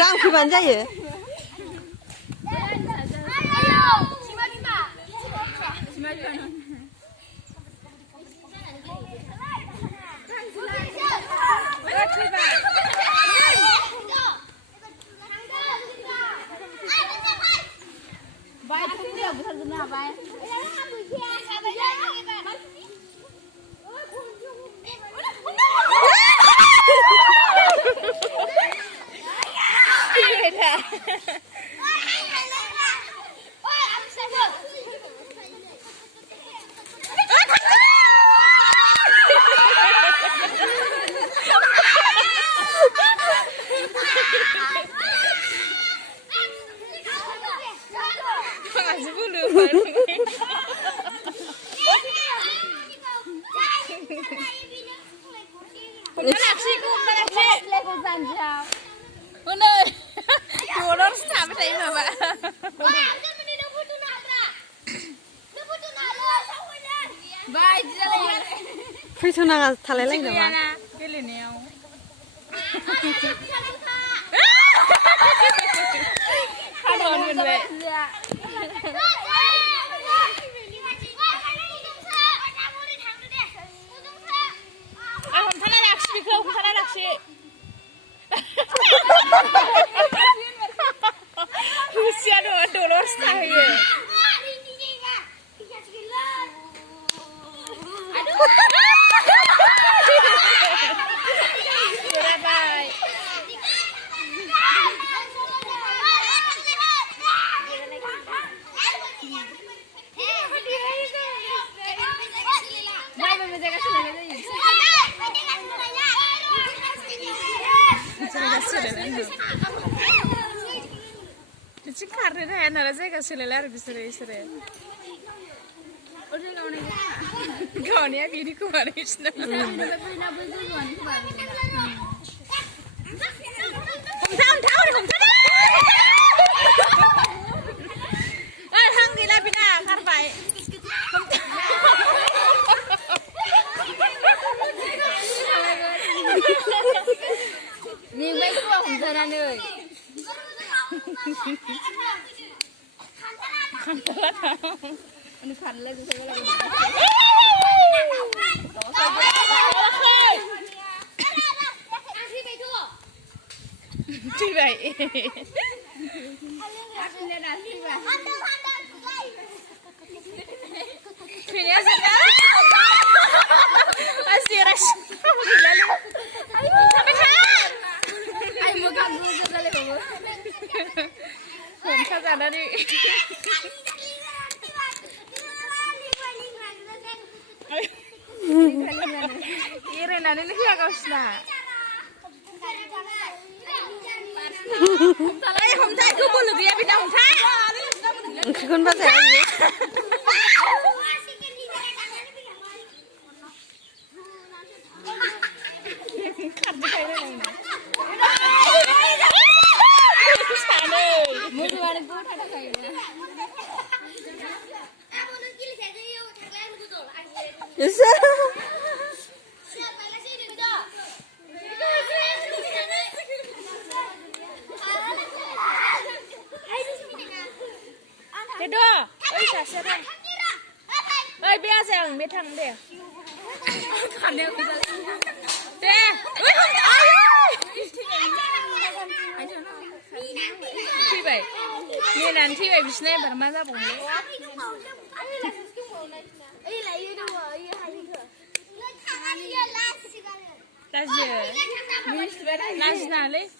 Kang fैबानो जायो फैथ'नाङा थालायलायनो नामा गेलेनायाव खारनो हाया नालाय जायगा सोलायला आरो बिसोरो गावनिया बिदि खोमानो बिसोरना हां गैला बिना खारबाय मेंबाय खोमा हमजानानै ini karena gue Irenanin siya kausna. Ay, homtay ko bulu dia bina homtay. Kun ba tayo? Ơi bé rằng bé thằng để khăn đeo cái để ơi không thi vậy như là thi vậy bisne bảo mà ra bụng là gì là gì nào đấy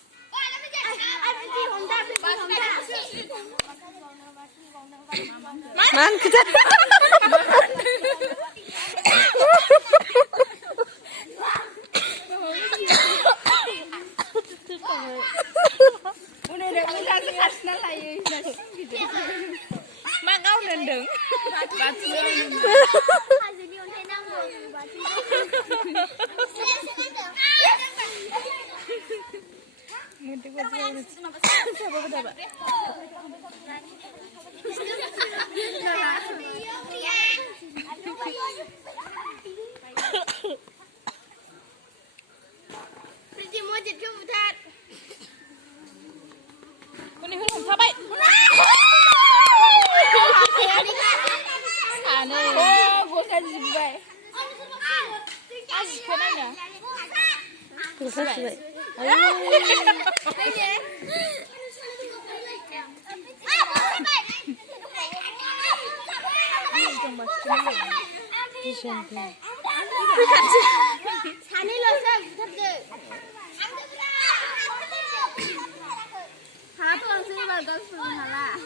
Man kita मा गावनो होनदों हाजोनि अन्थाइ नांगौ Pretty much it could that.คนนี้คือผมท้าไปโอ้โหกันจิบไป아직 편하냐? 괜찮지? 산에서 탑들. 하나도 안 쓰는 말 없어 하나.